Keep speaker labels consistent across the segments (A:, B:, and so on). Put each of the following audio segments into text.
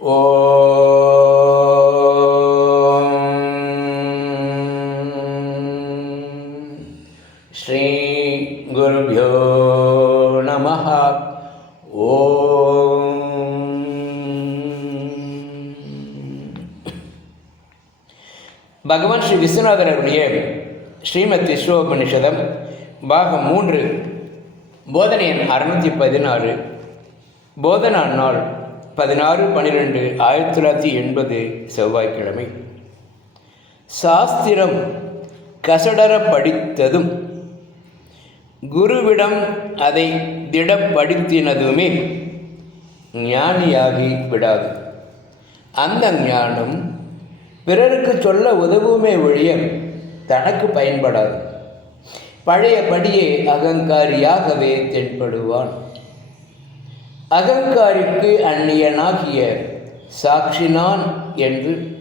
A: ॐ श्रीगुरुभ्यो नमः ॐ பகவான் ஸ்ரீ விஸ்வநாதர் அவருடைய ஸ்ரீமத் விஸ்வோபனிஷதம் பாகம் மூன்று போதனை எண் அறுநூற்றி பதினாறு போதனா நாள் பதினாறு பன்னிரெண்டு ஆயிரத்தி தொள்ளாயிரத்தி எண்பது செவ்வாய்க்கிழமை. சாஸ்திரம் கசடர படித்ததும் குருவிடம் அதை திடப்படுத்தினதுமே ஞானியாகி விடாது. அந்த ஞானம் பிறருக்கு சொல்ல உதவுமே ஒழிய தனக்கு பயன்படாது. பழைய படியே அகங்காரியாகவே தென்படுவான். அகங்காரிக்கு அந்நியனாகிய சாட்சினான் என்று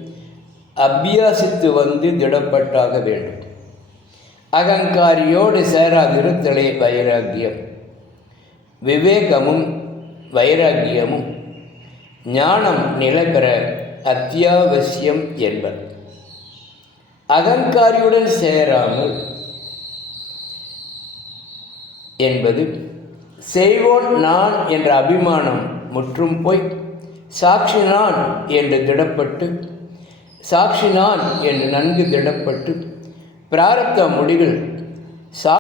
A: அபியாசித்து வந்து திடப்பட்டாக வேண்டும். அகங்காரியோடு சேராதிருத்தலே வைராக்கியம். விவேகமும் வைராக்கியமும் ஞானம் நிலப்பெற அத்தியாவசியம் என்பர். அகங்காரியுடன் சேராமல் என்பது செய்வோன் நான் என்ற அபிமானம் முற்றும் போய் சாட்சி நான் என்று திடப்பட்டு சாட்சி நான் என்று நன்கு திடப்பட்டு பிராரத்த முடிவில் சா